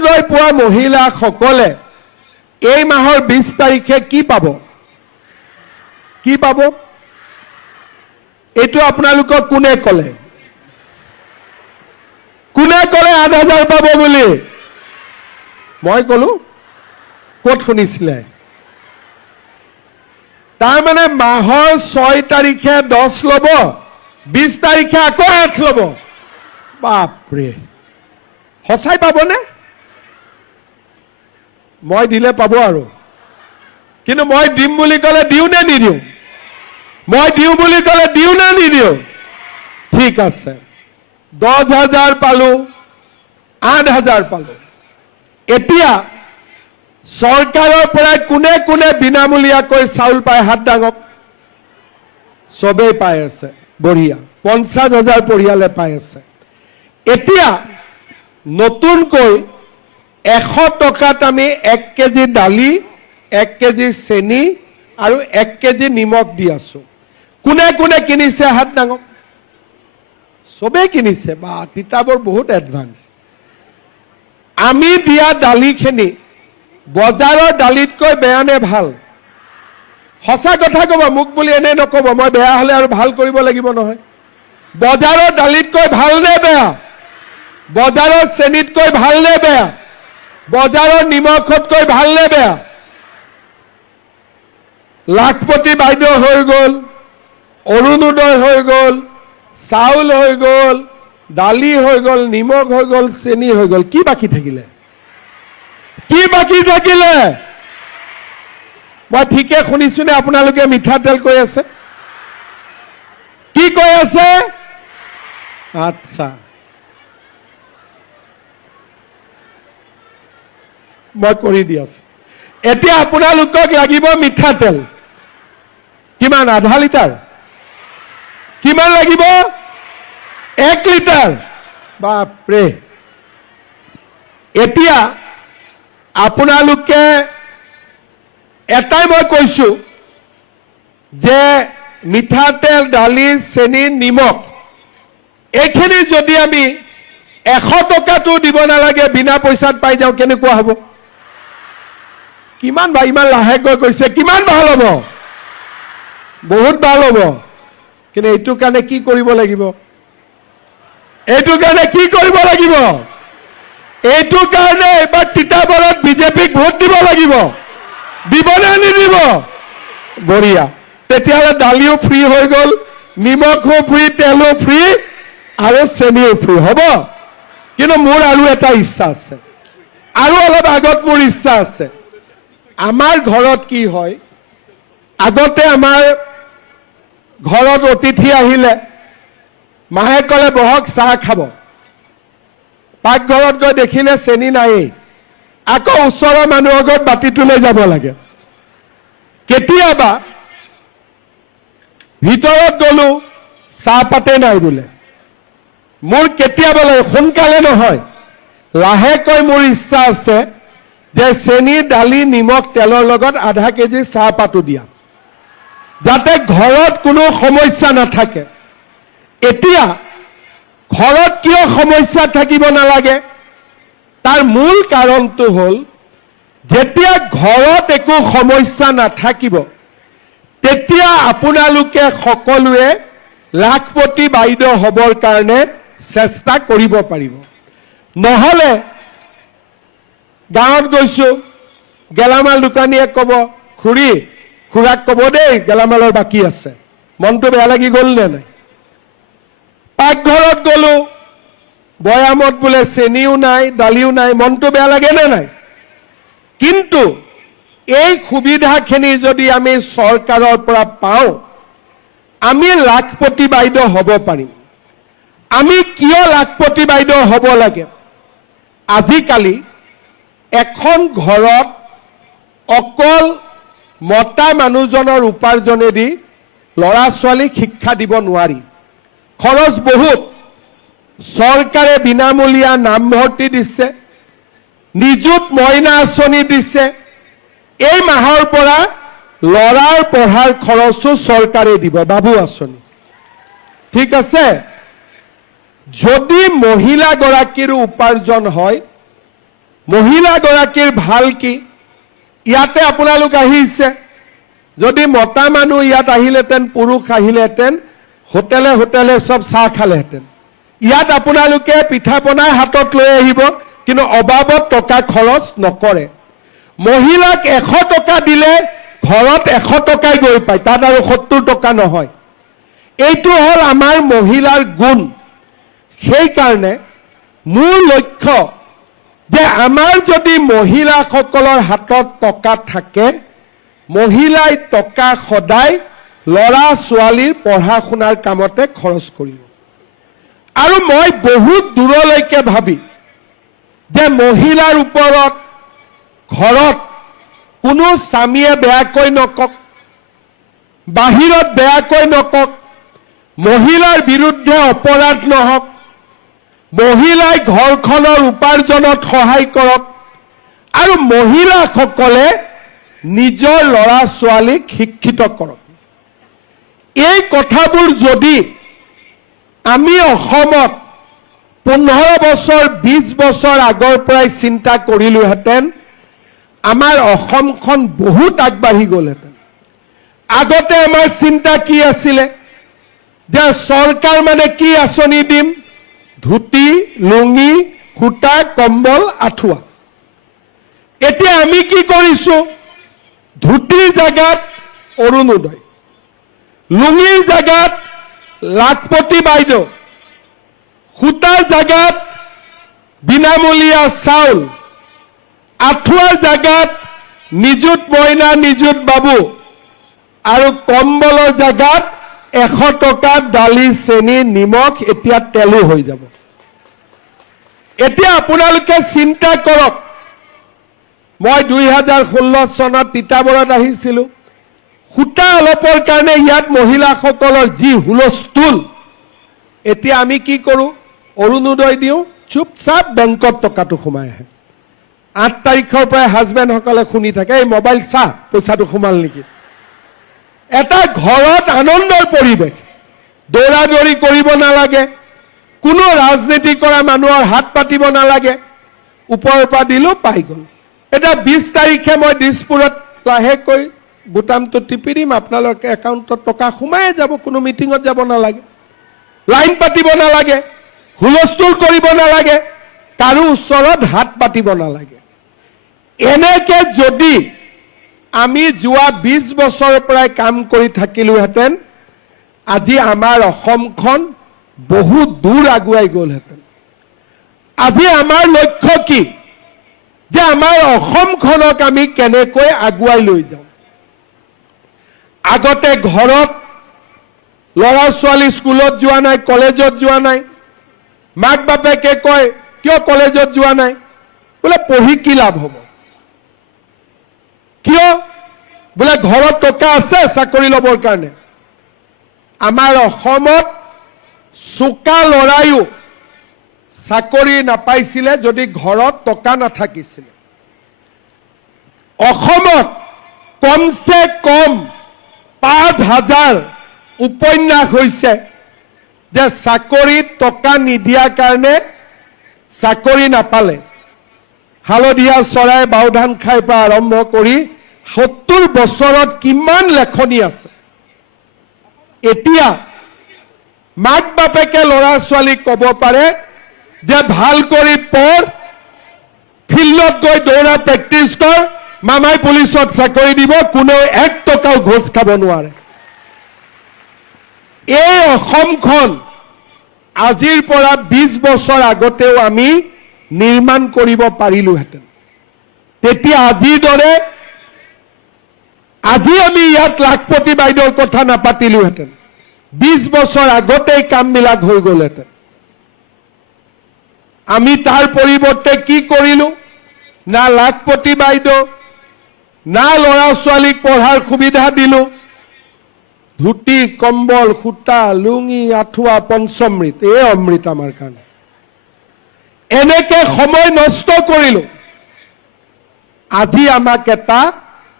অৰুণোদয় পোৱা মহিলাসকলে এই মাহৰ 20 তাৰিখে কি পাব? কি পাব? এইটো আপোনালোকক কোনে ক'লে? কোনে ক'লে 8,000 পাব বুলি? মই ক'লো? ক'ত শুনিছিলে? তাৰমানে মাহৰ 6 তাৰিখে 10 ল'ব, 20 তাৰিখে আকৌ 8 ল'ব। বাপৰে, সঁচাই পাবনে? মই দিলে পাব আৰু, কিন্তু মই দিম বুলি ক'লে দিওঁ নে নিদিওঁ? মই দিওঁ বুলি ক'লে দিওঁ নে নিদিওঁ? ঠিক আছে, 10,000 পালো, 8,000 পালো। এতিয়া চৰকাৰৰ পৰা কোনে কোনে বিনামূলীয়াকৈ চাউল পায়? হাত দাঙক। চবেই পাই আছে, বঢ়িয়া। 50,000 পৰিয়ালে পাই আছে। এতিয়া নতুনকৈ 100 টকাত আমি 1 কেজি দালি, 1 কেজি চেনি আৰু 1 কেজি নিমখ দি আছো। কোনে কোনে কিনিছে? হাত দাঙক। চবেই কিনিছে। বা, তিতাবৰ বহুত এডভান্স। আমি দিয়া দালিখিনি বজাৰৰ দালিতকৈ বেয়া নে ভাল? সঁচা কথা ক'ব, মোক বুলি এনে নক'ব। মই বেয়া হ'লে আৰু ভাল কৰিব লাগিব নহয়। বজাৰৰ দালিতকৈ ভাল নে বেয়া? বজাৰৰ চেনিতকৈ ভাল নে বেয়া? বজাৰৰ নিমখতকৈ ভাল নে বেয়া? লাখপতি বাইদেউ হৈ গ'ল, অৰুণোদয় হৈ গ'ল, চাউল হৈ গ'ল, দালি হৈ গ'ল, নিমখ হৈ গ'ল, চেনি হৈ গ'ল। কি বাকী থাকিলে? কি বাকী থাকিলে? মই ঠিকে শুনিছো নে? আপোনালোকে মিঠাতেল কৈ আছে? কি কৈ আছে? আচ্ছা, মই কৰি দি আছো। এতিয়া আপোনালোকক লাগিব মিঠাতেল। কিমান? আধা লিটাৰ? কিমান লাগিব? 1 লিটাৰ। বাপৰে, এতিয়া আপোনালোকে এটাই মই কৈছো যে মিঠাতেল, দালি, চেনি, নিমখ এইখিনি যদি আমি 100 টকাটো দিব নালাগে, বিনা পইচাত পাই যাওঁ, কেনেকুৱা হ'ব? কিমান বা ইমান লাহেকৈ কৈছে? কিমান ভাল হ'ব? বহুত ভাল হ'ব। কিন্তু এইটো কাৰণে কি কৰিব লাগিব? এইটো কাৰণে কি কৰিব লাগিব? এইটো কাৰণে এবাৰ তিতাবৰত বিজেপিক ভোট দিব লাগিব। দিবনে নিদিব? বঢ়িয়া। তেতিয়াহ'লে দালিও ফ্ৰী হৈ গ'ল, নিমখো ফ্ৰী, তেলো ফ্ৰী আৰু চেনিও ফ্ৰী হ'ব। কিন্তু মোৰ আৰু এটা ইচ্ছা আছে, আৰু অলপ আগত মোৰ ইচ্ছা আছে। আমাৰ ঘৰত কি হয়, আগতে আমাৰ ঘৰত অতিথি আহিলে মাহে ক'লে বহক চাহ খাব। পাকঘৰত গৈ দেখিলে চেনি নায়েই, আকৌ ওচৰৰ মানুহৰ ঘৰত বাতিটোলৈ যাব লাগে। কেতিয়াবা ভিতৰত গ'লো, চাহপাতে নাই বোলে। মোৰ কেতিয়াবা সোনকালে নহয়, লাহেকৈ মোৰ ইচ্ছা আছে যে চেনি, দালি, নিমখ, তেলৰ লগত আধা কেজি চাহপাতো দিয়া, যাতে ঘৰত কোনো সমস্যা নাথাকে। এতিয়া ঘৰত কিয় সমস্যা থাকিব নালাগে? তাৰ মূল কাৰণটো হ'ল, যেতিয়া ঘৰত একো সমস্যা নাথাকিব, তেতিয়া আপোনালোকে সকলোৱে লাখপতি বাইদেউ হ'বৰ কাৰণে চেষ্টা কৰিব পাৰিব। নহ'লে গাঁৱত গৈছো, গেলামাল দোকানীয়ে ক'ব, খুৰী, খুৰাক ক'ব দেই গেলামালৰ বাকী আছে। মনটো বেয়া লাগি গ'ল নে নাই? পাকঘৰত গ'লো, বয়ামত বোলে চেনিও নাই, দালিও নাই, মনটো বেয়া লাগে নে নাই? কিন্তু এই সুবিধাখিনি যদি আমি চৰকাৰৰ পৰা পাওঁ, আমি লাখপতি বাইদেউ হ'ব পাৰিম। আমি কিয় লাখপতি বাইদেউ হ'ব লাগে? আজিকালি এখন ঘৰত অকল মতা মানুহজনৰ উপাৰ্জনেদি ল'ৰা ছোৱালীক শিক্ষা দিব নোৱাৰি। খৰচ বহুত। চৰকাৰে বিনামূলীয়া নামভৰ্তি দিছে, নিযুত মইনা আঁচনি দিছে। এই মাহৰ পৰা ল'ৰাৰ পঢ়াৰ খৰচো চৰকাৰে দিব, বাবু আঁচনি। ঠিক আছে? যদি মহিলাগৰাকীৰ উপাৰ্জন হয়, মহিলাগৰাকীৰ ভাল কি ইয়াতে আপোনালোক আহিছে যদি মতা মানুহ ইয়াত আহিলেতেন পুৰুষ আহিলেতেন হোটেলে হোটেলে সব চাহ খালেহেঁতেন ইয়াত আপোনালোকে পিঠা বনাই হাতত লৈ আহিব কিন্তু অবাবত টকা খৰচ নকৰে মহিলাক 100 টকা দিলে ঘৰত 100 টকাই গৈ পায় তাত আৰু 70 টকা নহয় এইটো হল আমাৰ মহিলাৰ গুণ সেই কাৰণে মূল লক্ষ্য যে আমাৰ যদি মহিলাসকলৰ হাতত টকা থাকে মহিলাই টকা সদায় লৰা ছোৱালীৰ পঢ়া শুনাৰ কামতে খৰচ কৰিব আৰু মই বহুত দূৰলৈকে ভাবি যে মহিলাৰ ওপৰত ঘৰত কোনো স্বামীয়ে বেয়াকৈ নকক বাহিৰত বেয়াকৈ নকক মহিলাৰ বিৰুদ্ধে অপৰাধ নহওক মহিলাই ঘৰখনৰ উপাৰ্জনত সহায় কৰক আৰু মহিলাসকলে নিজৰ লৰা ছোৱালীক শিক্ষিত কৰক এই কথাবোৰ যদি আমি অসমত 15 বছৰ 20 বছৰ আগৰ পৰাই চিন্তা কৰিলোহেঁতেন আমাৰ অসমখন বহুত আগবাঢ়ি গ'লহেঁতেন আগতে আমাৰ চিন্তা কি আছিলে যে চৰকাৰ মানে কি আঁচনি দিম ধুতি লুঙি সূতা কম্বল আঠুৱা এতিয়া আমি কি কৰিছো ধুতিৰ জাগাত অৰুণোদয় লুঙিৰ জাগাত লাখপতি বাইদেউ সূতাৰ জাগাত বিনামূলীয়া চাউল আঠুৱাৰ জাগাত নিযুত মইনা নিযুত বাবু আৰু কম্বলৰ জাগাত 100 টকা দালি চেনি নিমখ এতিয়া তেলো হৈ যাব এতিয়া আপোনালোকে চিন্তা কৰক মই 2016 চনত তিতাবৰত আহিছিলো সূতা অলপৰ কাৰণে ইয়াত মহিলাসকলৰ যি হুলস্থুল এতিয়া আমি কি কৰো অৰুণোদয় দিও চুপচাপ বেংকত টকাটো সোমাই আহে 8 তাৰিখৰ পৰা হাজবেণ্ডসকলে শুনি থাকে এই মোবাইল চা পইচাটো সোমাল নেকি এটা ঘৰত আনন্দৰ পৰিৱেশ দৌৰাদৌৰি কৰিব নালাগে কোনো ৰাজনীতি কৰা মানুহৰ হাত পাতিব নালাগে ওপৰৰ পৰা দিলো পাই গল এটা 20 তাৰিখে মই দিছপুৰত লাহেকৈ বুটামটো টিপি দিম আপোনালোকৰ একাউণ্টত টকা সোমাই যাব কোনো মিটিঙত যাব নালাগে লাইন পাতিব নালাগে হুলস্থুল কৰিব নালাগে কাৰো ওচৰত হাত পাতিব নালাগে এনেকে যদি আমি যোৱা 20 বছৰৰ পৰাই কাম কৰি থাকিলোহেঁতেন আজি আমাৰ অসমখন বহুত দূৰ আগুৱাই গ'লহেঁতেন আজি আমাৰ লক্ষ্য কি যে আমাৰ অসমখনক আমি কেনেকৈ আগুৱাই লৈ যাওঁ আগতে ঘৰত লৰা ছোৱালী স্কুলত যোৱা নাই কলেজত যোৱা নাই মাক বাপেকে কয় কিয় কলেজত যোৱা নাই বোলে পঢ়ি কি লাভ হ'ব কিয় বোলে ঘৰত টকা আছে চাকৰি ল'বৰ কাৰণে আমাৰ অসমত চোকা লৰায়ো চাকৰি নাপাইছিলে যদি ঘৰত টকা নাথাকিছিল অসমত কমসে কম 5,000 উপন্যাস হৈছে যে চাকৰিত টকা নিদিয়া কাৰণে চাকৰি নাপালে হালধীয়া চৰাই বাওধান খাই পৰা আৰম্ভ কৰি 70 বছৰত কিমান লেখনি আছে এতিয়া মাক বাপেকে লৰা ছোৱালীক ক'ব পাৰে যে ভাল কৰি পঢ় ফিল্ডত গৈ দৌৰা প্ৰেক্টিছ কৰ মামাই পুলিচত চাকৰি দিব কোনেও 1 টকাও ঘোষ খাব নোৱাৰে এই অসমখন আজিৰ পৰা 20 বছৰ আগতেও আমি নিৰ্মাণ কৰিব পাৰিলোহেঁতেন তেতিয়া আজিৰ দৰে আজি আমি ইয়াত লাখপতি বাইদেউৰ কথা নাপাতিলোহেঁতেন 20 বছৰ আগতেই কামবিলাক হৈ গ'লহেঁতেন আমি তাৰ পৰিৱৰ্তে কি কৰিলো না লাখপতি বাইদেউ না লৰা ছোৱালীক পঢ়াৰ সুবিধা দিলো ধুতি কম্বল সূতা লুঙি আঠুৱা পঞ্চমৃত এই অমৃত আমাৰ কাৰণে এনেকে সময় নষ্ট কৰিলো আজি আমাক এটা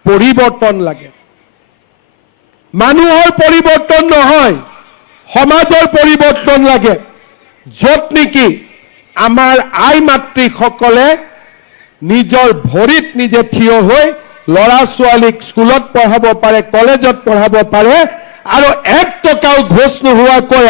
পৰিৱৰ্তন লাগে মানুহৰ পৰিৱৰ্তন নহয় সমাজৰ পৰিৱৰ্তন লাগে যত নেকি আমাৰ আই মাতৃসকলে নিজৰ ভৰিত নিজে থিয় হৈ ল'ৰা ছোৱালীক স্কুলত পঢ়াব পাৰে, কলেজত পঢ়াব পাৰে আৰু 1 টকাও ঘোষ নোহোৱাকৈ